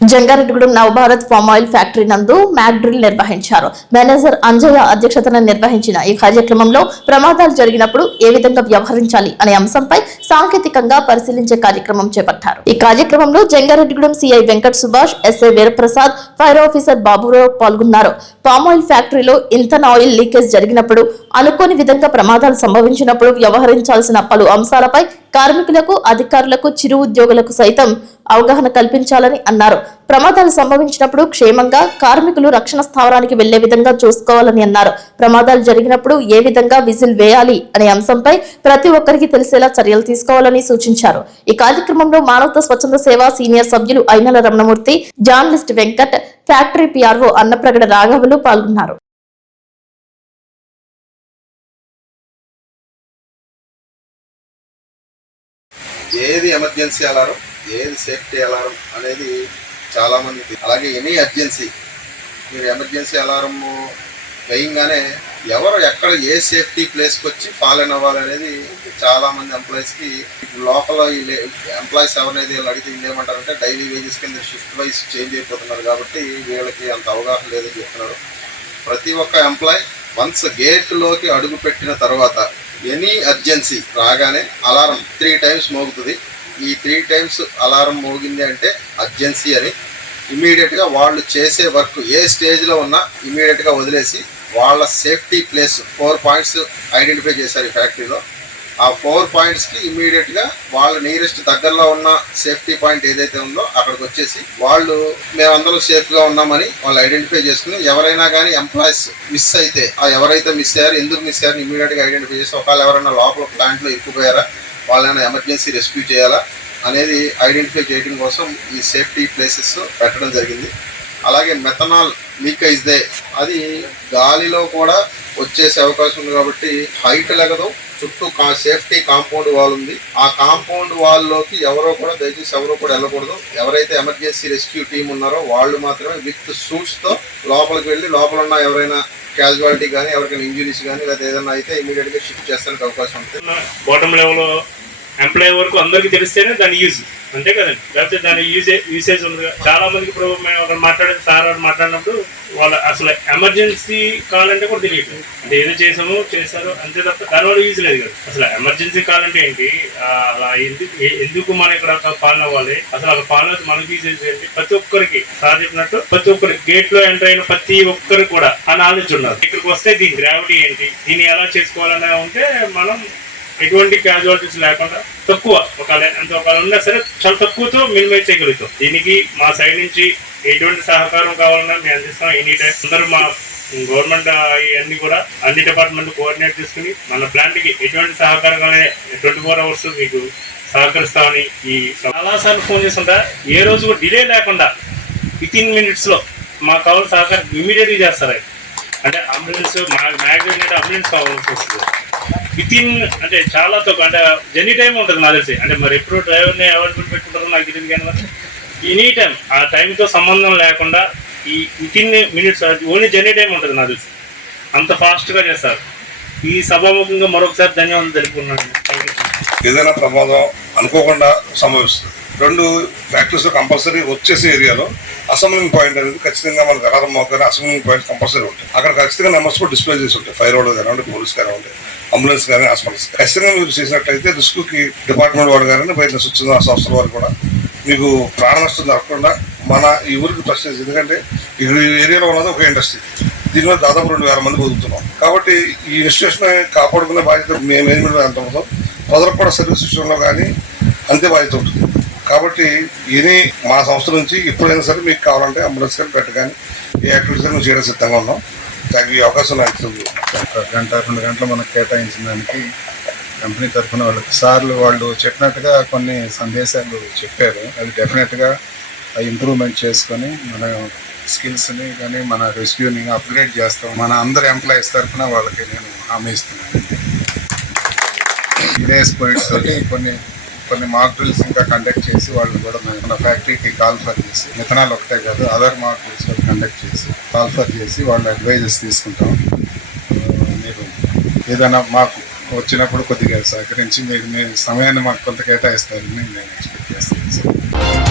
Jangareddygudem Navabharat palm oil factory నందు mock drill నిర్వహించారు. Manager Anjaiah అధ్యక్షతన నిర్వహించిన ఈ కార్యక్రమంలో ప్రమాదాలు జరిగినప్పుడు ఏ విధంగా వ్యవహరించాలి అనే అంశంపై సాంకేతికంగా పరిశీలించే కార్యక్రమం చేపట్టారు. ఈ కార్యక్రమంలో Jangareddygudem CI Venkat Subhash, SI Veeraprasad, fire officer Baburao పాల్గొన్నారు. పామ్ ఆయిల్ ఫ్యాక్టరీలో ఇంధన ఆయిల్ లీకేజ్ జరిగినప్పుడు, అనుకోని విధంగా ప్రమాదాలు సంభవించినప్పుడు వ్యవహరించాల్సిన పలు అంశాలపై కార్మికులకు, అధికారులకు, చిరు ఉద్యోగులకు సైతం అవగాహన కల్పించాలని అన్నారు. ప్రమాదాలు సంభవించినప్పుడు క్షేమంగా కార్మికులు రక్షణ స్థావరానికి వెళ్లే విధంగా చూసుకోవాలని అన్నారు. ప్రమాదాలు జరిగినప్పుడు ఏ విధంగా విజిల్ వేయాలి అనే అంశంపై ప్రతి ఒక్కరికి తెలిసేలా చర్యలు తీసుకోవాలని సూచించారు. ఈ కార్యక్రమంలో మానవతా స్వచ్ఛంద సేవ సీనియర్ సభ్యులు Ayinala Ramanamurthy, journalist Venkat, factory PRO Annapragada రాఘవులు పాల్గొన్నారు. ఏది ఎమర్జెన్సీ అలారం, ఏది సేఫ్టీ అలారం అనేది చాలామంది. అలాగే ఎనీ అర్జెన్సీ మీరు ఎమర్జెన్సీ అలారం వేయంగానే ఎవరు ఎక్కడ ఏ సేఫ్టీ ప్లేస్కి వచ్చి ఫాలో అవ్వాలనేది చాలామంది ఎంప్లాయీస్కి లోపల ఎంప్లాయీస్ ఎవరినైతే వీళ్ళు అడిగితే వీళ్ళు ఏమంటారంటే డైలీ వేజెస్ కింద షిఫ్ట్ వైజ్ చేంజ్ అయిపోతున్నారు కాబట్టి వీళ్ళకి అంత అవగాహన లేదని చెప్తున్నారు. ప్రతి ఒక్క ఎంప్లాయీ వన్స్ గేట్లోకి అడుగు పెట్టిన తర్వాత ఎనీ అర్జెన్సీ రాగానే అలారం 3 times మోగుతుంది. ఈ 3 times అలారం మోగింది అంటే అర్జెన్సీ అని ఇమీడియట్గా వాళ్ళు చేసే వర్క్ ఏ స్టేజ్లో ఉన్నా ఇమీడియట్గా వదిలేసి వాళ్ళ సేఫ్టీ ప్లేస్ 4 points ఐడెంటిఫై చేశారు ఈ ఫ్యాక్టరీలో. ఆ 4 pointsకి ఇమీడియట్గా వాళ్ళ నియరెస్ట్ దగ్గరలో ఉన్న సేఫ్టీ పాయింట్ ఏదైతే ఉందో అక్కడికి వచ్చేసి వాళ్ళు మేమందరం సేఫ్గా ఉన్నామని వాళ్ళు ఐడెంటిఫై చేసుకుని ఎవరైనా కానీ ఎంప్లాయీస్ మిస్ అయితే ఎవరైతే మిస్ అయ్యారో ఎందుకు మిస్ అయ్యారో ఇమీడియట్గా ఐడెంటిఫై చేసి ఒకవేళ ఎవరైనా లోపల ప్లాంట్లో ఇరుక్కుపోయారా, వాళ్ళైనా ఎమర్జెన్సీ రెస్క్యూ చేయాలా అనేది ఐడెంటిఫై చేయడం కోసం ఈ సేఫ్టీ ప్లేసెస్ పెట్టడం జరిగింది. అలాగే మెథనాల్ లీకేజ్ అది గాలిలో కూడా వచ్చేసే అవకాశం ఉంది కాబట్టి హైట్ లెగదు, చుట్టూ సేఫ్టీ కాంపౌండ్ వాల్ ఉంది. ఆ కాంపౌండ్ వాల్లోకి ఎవరో కూడా దయచేసి ఎవరో కూడా వెళ్ళకూడదు. ఎవరైతే ఎమర్జెన్సీ రెస్క్యూ టీం ఉన్నారో వాళ్ళు మాత్రమే విత్ సూట్స్తో లోపలికి వెళ్ళి లోపల ఉన్న ఎవరైనా క్యాజువాలిటీ కానీ ఎవరికైనా ఇంజురీస్ కానీ లేదా ఏదైనా అయితే ఇమీడియట్గా షిఫ్ట్ చేస్తానికి అవకాశం ఉంటుంది. బాటమ్ లెవెల్లో ఎంప్లాయీ వరకు అందరికీ తెలిస్తేనే దాని యూజ్, అంతే కదండి. లేకపోతే దాని యూసేజ్ ఉంది. చాలా మందికి ఇప్పుడు మేము అక్కడ మాట్లాడినప్పుడు వాళ్ళ అసలు ఎమర్జెన్సీ కాల్ అంటే కూడా తెలియదు. అంటే ఏదో చేశారు అంతే తప్ప దానివల్ల యూజ్ లేదు కదా. అసలు ఎమర్జెన్సీ కాల్ అంటే ఏంటి, అలా ఎందుకు మనం ఇక్కడ ఫాలో అవ్వాలి, అసలు అలా ఫాలో అయితే మనకి యూజ్ ఏంటి, ప్రతి ఒక్కరికి సార్ చెప్పినట్టు ప్రతి ఒక్కరికి గేట్ లో ఎంటర్ అయిన ప్రతి ఒక్కరికి కూడా ఆ నాలెడ్జ్ ఉన్నారు. ఇక్కడికి వస్తే దీని గ్రావిటీ ఏంటి, దీన్ని ఎలా చేసుకోవాలనే ఉంటే మనం ఎటువంటి క్యాజువాలిటీస్ లేకుండా తక్కువ ఒకవేళ ఉన్నా సరే చాలా తక్కువతో మినిమైజ్ చేయగలుగుతాం. దీనికి మా సైడ్ నుంచి ఎటువంటి సహకారం కావాలన్నా మేము అందిస్తాం ఎనీ టైం. అందరూ మా గవర్నమెంట్ ఇవన్నీ కూడా అన్ని డిపార్ట్మెంట్ కోఆర్డినేట్ చేసుకుని మన ప్లాంట్కి ఎటువంటి సహకారం కానీ 24 hours మీకు సహకరిస్తామని ఈ చాలాసార్లు ఫోన్ చేస్తుంటా. ఏ రోజు డిలే లేకుండా within minutes మాకు కావాల్సిన సహకారం ఇమీడియట్గా చేస్తారు. అంటే అంబులెన్స్ మ్యాక్సిమం అంబులెన్స్ కావాల్సి వస్తుంది వితిన్, అంటే చాలా తక్కువ, అంటే జర్నీ టైం ఉంటుంది నాకు తెలిసి. అంటే మరి ఎప్పుడు డ్రైవర్ని అవైలబుల్ పెట్టుకుంటారో నాకు తెలియదు కానీ మరి ఎనీ టైం ఆ టైంతో సంబంధం లేకుండా ఈ within minutes only journey time ఉంటుంది నాకు తెలిసి. అంత ఫాస్ట్గా చేస్తారు. ఈ సభాముఖంగా మరొకసారి ధన్యవాదాలు తెలుపుకున్నాను. ఏదైనా ప్రమాదం అనుకోకుండా సంభవిస్తుంది. 2 ఫ్యాక్టరీస్ కంపల్సరీ వచ్చేసే ఏరియాలో అసెంబ్లింగ్ పాయింట్ అనేది ఖచ్చితంగా మనకు అలారం మోకానే అసెంబ్లింగ్ పాయింట్ కంపల్సరీ ఉంటాయి. అక్కడ ఖచ్చితంగా నెంబర్స్ కూడా డిస్ప్లే చేసి ఉంటాయి. ఫైర్ రోడ్ కానివ్వండి, పోలీస్ కానివ్వండి, అంబులెన్స్ కానీ, హాస్పిటల్స్. ఖచ్చితంగా మీరు చేసినట్లయితే రిస్క్కి డిపార్ట్మెంట్ వాడు కానీ బయట స్వచ్ఛంద సంస్థల వారు కూడా మీకు ప్రాణ నష్టం జరగకుండా మన ఈ ఊరికి ప్రశ్నించి. ఎందుకంటే ఈ ఏరియాలో ఉన్నది ఒక ఇండస్ట్రీ, దీనివల్ల దాదాపు 2000 మంది బతుకుతున్నాం. కాబట్టి ఈ ఇన్స్టిట్యూషన్ కాపాడుకునే బాధ్యత మేనేజ్మెంట్ ఎంత ఉందో ప్రజలకు కూడా సర్వీస్ విషయంలో కానీ అంతే బాధ్యత ఉంటుంది. కాబట్టి మా సంస్థ నుంచి ఎప్పుడైనా సరే మీకు కావాలంటే అంబులెన్స్ కానీ పెట్టగానే ఏ యాక్టివిటీస్ మేము చేయడం సిద్ధంగా ఉన్నాం. దానికి ఈ అవకాశం నాకు 1 గంట 2 గంటలు మనకు కేటాయించిన దానికి కంపెనీ తరఫున వాళ్ళకి సార్లు వాళ్ళు చెప్పినట్టుగా కొన్ని సందేశాలు చెప్పారు. అది డెఫినెట్గా ఇంప్రూవ్మెంట్ చేసుకొని మన స్కిల్స్ని కానీ మన రెస్క్యూని అప్గ్రేడ్ చేస్తాం. మన అందరు ఎంప్లాయీస్ తరఫున వాళ్ళకి నేను హామీ ఇస్తున్నాను. ఇదే స్పిరిట్ తోటి కొన్ని మాక్ డ్రిల్స్ ఇంకా కండక్ట్ చేసి వాళ్ళు కూడా మన ఫ్యాక్టరీకి కాల్ఫర్ చేసి, మిథనాల్ ఒకటే కాదు అదర్ మాక్ డ్రిల్స్ కూడా కండక్ట్ చేసి కాల్ఫర్ చేసి వాళ్ళ అడ్వైజెస్ తీసుకుంటాం. మీరు ఏదైనా మాకు వచ్చినప్పుడు కొద్దిగా సహకరించి మీరు మీ సమయాన్ని మాకు కొంత కేటాయిస్తారని నేను ఎక్స్పెక్ట్ చేస్తాను.